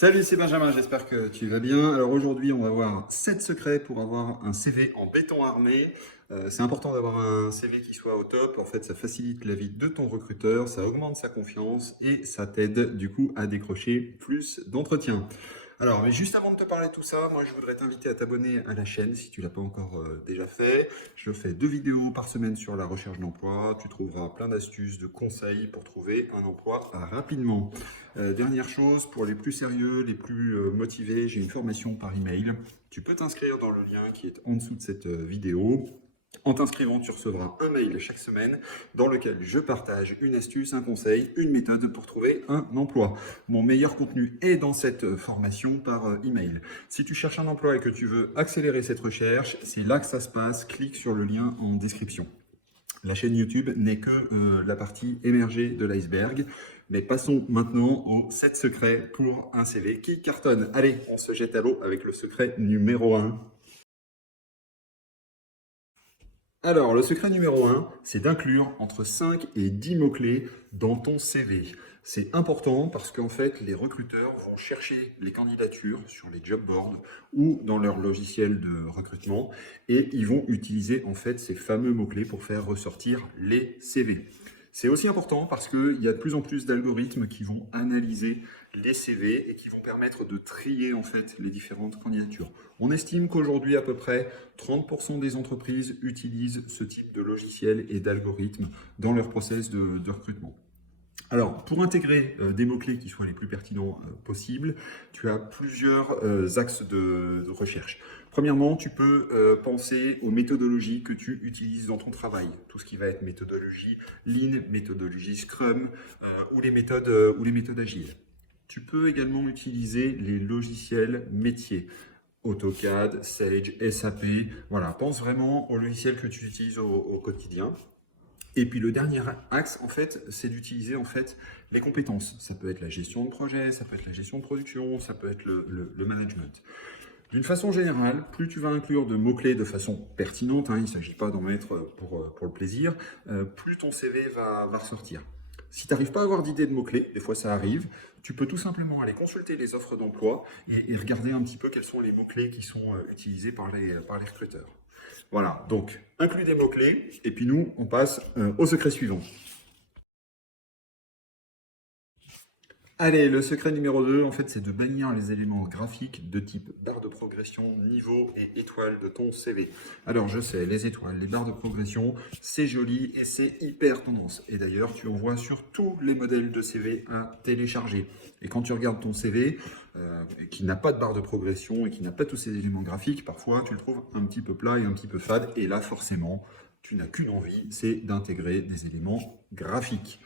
Salut, c'est Benjamin, j'espère que tu vas bien. Alors aujourd'hui, on va voir 7 secrets pour avoir un CV en béton armé. C'est important d'avoir un CV qui soit au top. En fait, ça facilite la vie de ton recruteur, ça augmente sa confiance et ça t'aide du coup à décrocher plus d'entretiens. Alors, mais juste avant de te parler de tout ça, moi je voudrais t'inviter à t'abonner à la chaîne si tu l'as pas encore déjà fait. Je fais 2 vidéos par semaine sur la recherche d'emploi. Tu trouveras plein d'astuces, de conseils pour trouver un emploi rapidement. Dernière chose, pour les plus sérieux, les plus motivés, j'ai une formation par email. Tu peux t'inscrire dans le lien qui est en dessous de cette vidéo. En t'inscrivant, tu recevras un mail chaque semaine dans lequel je partage une astuce, un conseil, une méthode pour trouver un emploi. Mon meilleur contenu est dans cette formation par email. Si tu cherches un emploi et que tu veux accélérer cette recherche, c'est là que ça se passe. Clique sur le lien en description. La chaîne YouTube n'est que la partie émergée de l'iceberg. Mais passons maintenant aux 7 secrets pour un CV qui cartonne. Allez, on se jette à l'eau avec le secret numéro 1. Alors, le secret numéro 1, c'est d'inclure entre 5 et 10 mots-clés dans ton CV. C'est important parce qu'en fait, les recruteurs vont chercher les candidatures sur les job boards ou dans leur logiciel de recrutement et ils vont utiliser en fait ces fameux mots-clés pour faire ressortir les CV. C'est aussi important parce qu'il y a de plus en plus d'algorithmes qui vont analyser les CV et qui vont permettre de trier en fait les différentes candidatures. On estime qu'aujourd'hui à peu près 30% des entreprises utilisent ce type de logiciel et d'algorithmes dans leur process de recrutement. Alors, pour intégrer des mots-clés qui soient les plus pertinents possibles, tu as plusieurs axes de recherche. Premièrement, tu peux penser aux méthodologies que tu utilises dans ton travail. Tout ce qui va être méthodologie Lean, méthodologie Scrum ou les méthodes agiles. Tu peux également utiliser les logiciels métiers. AutoCAD, Sage, SAP. Voilà, pense vraiment aux logiciels que tu utilises au quotidien. Et puis le dernier axe, en fait, c'est d'utiliser en fait les compétences. Ça peut être la gestion de projet, ça peut être la gestion de production, ça peut être le management. D'une façon générale, plus tu vas inclure de mots-clés de façon pertinente, il ne s'agit pas d'en mettre pour le plaisir, plus ton CV va ressortir. Si tu n'arrives pas à avoir d'idée de mots-clés, des fois ça arrive, tu peux tout simplement aller consulter les offres d'emploi et regarder un petit peu quels sont les mots-clés qui sont utilisés par les recruteurs. Voilà, donc inclus des mots-clés, et puis nous, on passe au secret suivant. Allez, le secret numéro 2, en fait, c'est de bannir les éléments graphiques de type barre de progression, niveau et étoile de ton CV. Alors, je sais, les étoiles, les barres de progression, c'est joli et c'est hyper tendance. Et d'ailleurs, tu en vois sur tous les modèles de CV à télécharger. Et quand tu regardes ton CV, qui n'a pas de barre de progression et qui n'a pas tous ces éléments graphiques, parfois, tu le trouves un petit peu plat et un petit peu fade. Et là, forcément, tu n'as qu'une envie, c'est d'intégrer des éléments graphiques.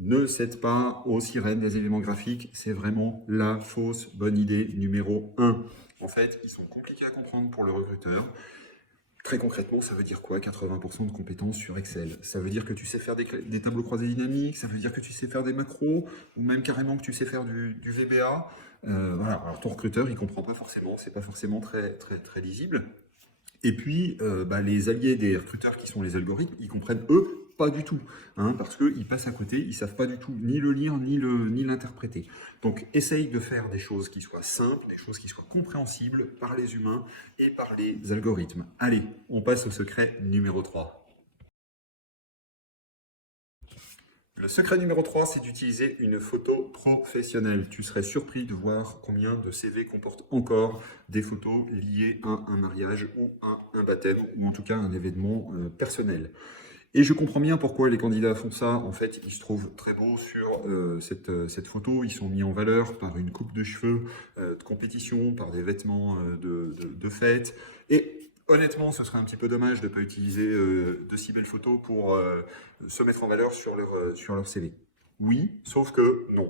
Ne cède pas aux sirènes des éléments graphiques, c'est vraiment la fausse bonne idée numéro 1. En fait, ils sont compliqués à comprendre pour le recruteur. Très concrètement, ça veut dire quoi 80% de compétences sur Excel? Ça veut dire que tu sais faire des tableaux croisés dynamiques, ça veut dire que tu sais faire des macros, ou même carrément que tu sais faire du VBA. Voilà. Alors ton recruteur, il comprend pas forcément, c'est pas forcément très lisible. Et puis, les alliés des recruteurs qui sont les algorithmes, ils comprennent eux pas du tout, parce qu'ils passent à côté, ils savent pas du tout ni le lire ni l'interpréter. Donc, essaye de faire des choses qui soient simples, des choses qui soient compréhensibles par les humains et par les algorithmes. Allez, on passe au secret numéro 3. Le secret numéro 3, c'est d'utiliser une photo professionnelle. Tu serais surpris de voir combien de CV comportent encore des photos liées à un mariage ou à un baptême, ou en tout cas un événement personnel. Et je comprends bien pourquoi les candidats font ça. En fait, ils se trouvent très beaux sur cette photo. Ils sont mis en valeur par une coupe de cheveux de compétition, par des vêtements de fête. Et honnêtement, ce serait un petit peu dommage de ne pas utiliser de si belles photos pour se mettre en valeur sur leur CV. Oui, sauf que non.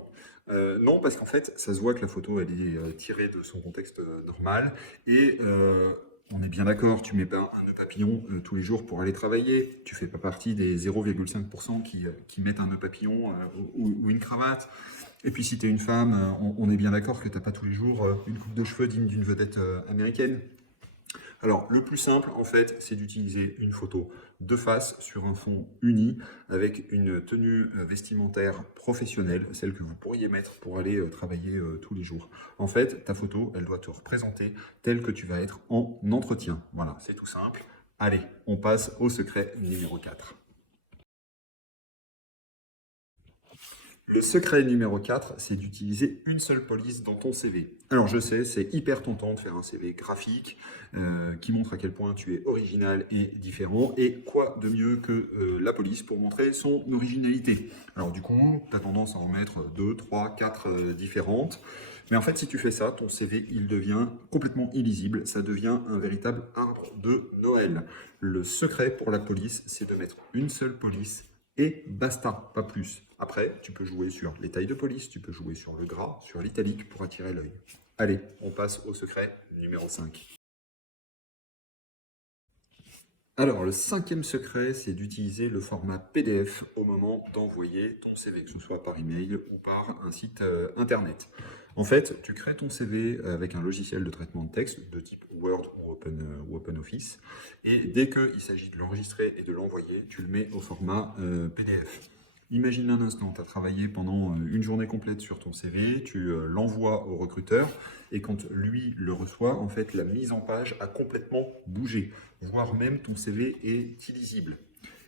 Non, parce qu'en fait, ça se voit que la photo, elle est tirée de son contexte normal. Et on est bien d'accord, tu mets pas un nœud papillon tous les jours pour aller travailler. Tu fais pas partie des 0,5% qui mettent un nœud papillon ou une cravate. Et puis si tu es une femme, on est bien d'accord que tu n'as pas tous les jours une coupe de cheveux digne d'une vedette américaine. Alors, le plus simple, en fait, c'est d'utiliser une photo de face sur un fond uni avec une tenue vestimentaire professionnelle, celle que vous pourriez mettre pour aller travailler tous les jours. En fait, ta photo, elle doit te représenter telle que tu vas être en entretien. Voilà, c'est tout simple. Allez, on passe au secret numéro 4. Le secret numéro 4, c'est d'utiliser une seule police dans ton CV. Alors je sais, c'est hyper tentant de faire un CV graphique qui montre à quel point tu es original et différent. Et quoi de mieux que la police pour montrer son originalité. Alors du coup, tu as tendance à en mettre 2, 3, 4 différentes. Mais en fait, si tu fais ça, ton CV, il devient complètement illisible. Ça devient un véritable arbre de Noël. Le secret pour la police, c'est de mettre une seule police et basta, pas plus. Après, tu peux jouer sur les tailles de police, tu peux jouer sur le gras, sur l'italique pour attirer l'œil. Allez, on passe au secret numéro 5. Alors, le cinquième secret, c'est d'utiliser le format PDF au moment d'envoyer ton CV, que ce soit par email ou par un site internet. En fait, tu crées ton CV avec un logiciel de traitement de texte de type Word ou OpenOffice, et dès qu'il s'agit de l'enregistrer et de l'envoyer, tu le mets au format PDF. Imagine un instant, tu as travaillé pendant une journée complète sur ton CV, tu l'envoies au recruteur, et quand lui le reçoit, en fait, la mise en page a complètement bougé, voire même ton CV est illisible.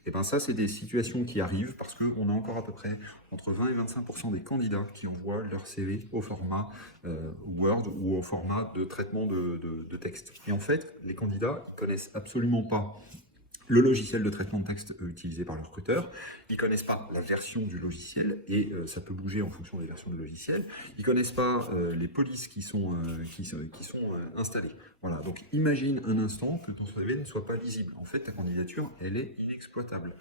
Et bien ça, c'est des situations qui arrivent parce qu'on a encore à peu près entre 20 et 25% des candidats qui envoient leur CV au format Word ou au format de traitement de texte. Et en fait, les candidats ne connaissent absolument pas le logiciel de traitement de texte utilisé par le recruteur. Ils ne connaissent pas la version du logiciel et ça peut bouger en fonction des versions du logiciel. Ils ne connaissent pas les polices qui sont installées. Voilà, donc imagine un instant que ton CV ne soit pas lisible. En fait, ta candidature, elle est inexploitable.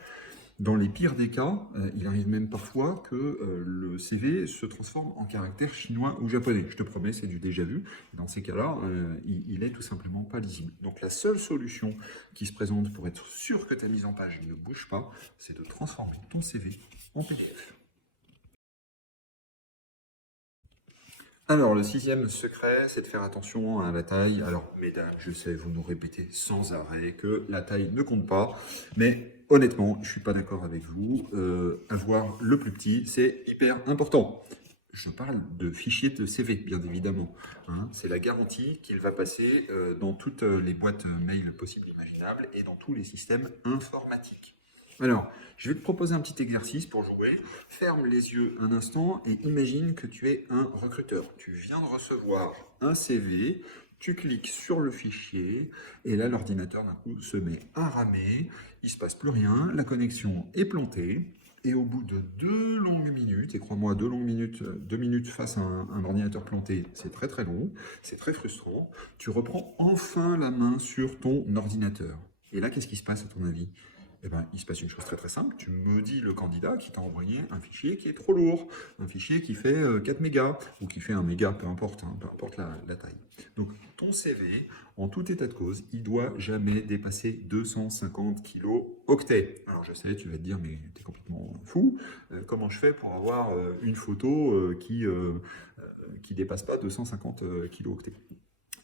Dans les pires des cas, il arrive même parfois que le CV se transforme en caractère chinois ou japonais. Je te promets, c'est du déjà vu. Dans ces cas-là, il est tout simplement pas lisible. Donc la seule solution qui se présente pour être sûr que ta mise en page ne bouge pas, c'est de transformer ton CV en PDF. Alors, le sixième secret, c'est de faire attention à la taille. Alors, mesdames, je sais, vous nous répétez sans arrêt que la taille ne compte pas, mais honnêtement, je ne suis pas d'accord avec vous. Avoir le plus petit, c'est hyper important. Je parle de fichier de CV, bien évidemment. Hein. C'est la garantie qu'il va passer dans toutes les boîtes mail possibles et imaginables et dans tous les systèmes informatiques. Alors, je vais te proposer un petit exercice pour jouer. Ferme les yeux un instant et imagine que tu es un recruteur. Tu viens de recevoir un CV, tu cliques sur le fichier et là, l'ordinateur d'un coup se met à ramer, il ne se passe plus rien, la connexion est plantée. Et au bout de 2 longues minutes, et crois-moi, 2 longues minutes, 2 minutes face à un ordinateur planté, c'est très très long, c'est très frustrant, tu reprends enfin la main sur ton ordinateur. Et là, qu'est-ce qui se passe à ton avis? Eh ben, il se passe une chose très très simple, tu maudis le candidat qui t'a envoyé un fichier qui est trop lourd, un fichier qui fait 4 mégas, ou qui fait 1 méga, peu importe, hein, peu importe la taille. Donc ton CV, en tout état de cause, il doit jamais dépasser 250 kilo-octets. Alors je sais, tu vas te dire, mais t'es complètement fou, comment je fais pour avoir une photo qui dépasse pas 250 kilo-octets?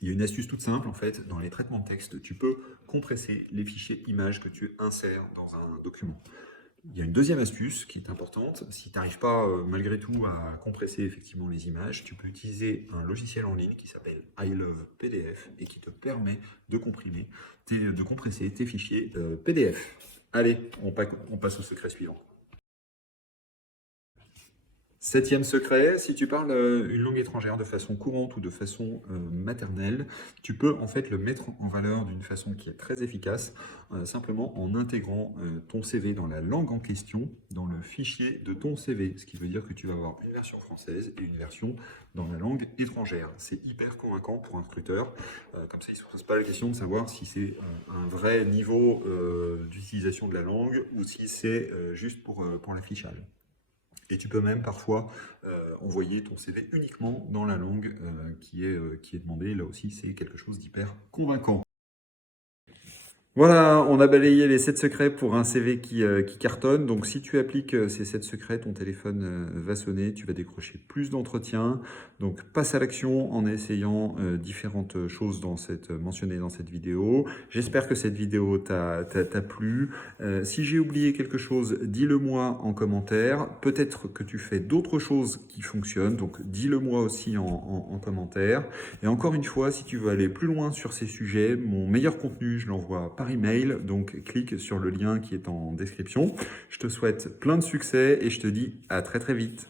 Il y a une astuce toute simple en fait, dans les traitements de texte, tu peux compresser les fichiers images que tu insères dans un document. Il y a une deuxième astuce qui est importante, si tu n'arrives pas malgré tout à compresser effectivement les images, tu peux utiliser un logiciel en ligne qui s'appelle I Love PDF et qui te permet de compresser tes fichiers PDF. Allez, on passe au secret suivant. Septième secret, si tu parles une langue étrangère de façon courante ou de façon maternelle, tu peux en fait le mettre en valeur d'une façon qui est très efficace, simplement en intégrant ton CV dans la langue en question, dans le fichier de ton CV. Ce qui veut dire que tu vas avoir une version française et une version dans la langue étrangère. C'est hyper convaincant pour un recruteur. Comme ça, il ne se pose pas la question de savoir si c'est un vrai niveau d'utilisation de la langue ou si c'est juste pour l'affichage. Et tu peux même parfois envoyer ton CV uniquement dans la langue qui est demandée. Là aussi, c'est quelque chose d'hyper convaincant. Voilà, on a balayé les 7 secrets pour un CV qui cartonne. Donc, si tu appliques ces 7 secrets, ton téléphone va sonner, tu vas décrocher plus d'entretiens. Donc, passe à l'action en essayant différentes choses mentionnées dans cette vidéo. J'espère que cette vidéo t'a plu. Si j'ai oublié quelque chose, dis-le moi en commentaire. Peut-être que tu fais d'autres choses qui fonctionnent. Donc, dis-le moi aussi en commentaire. Et encore une fois, si tu veux aller plus loin sur ces sujets, mon meilleur contenu, je l'envoie par email, donc clique sur le lien qui est en description. Je te souhaite plein de succès et je te dis à très très vite.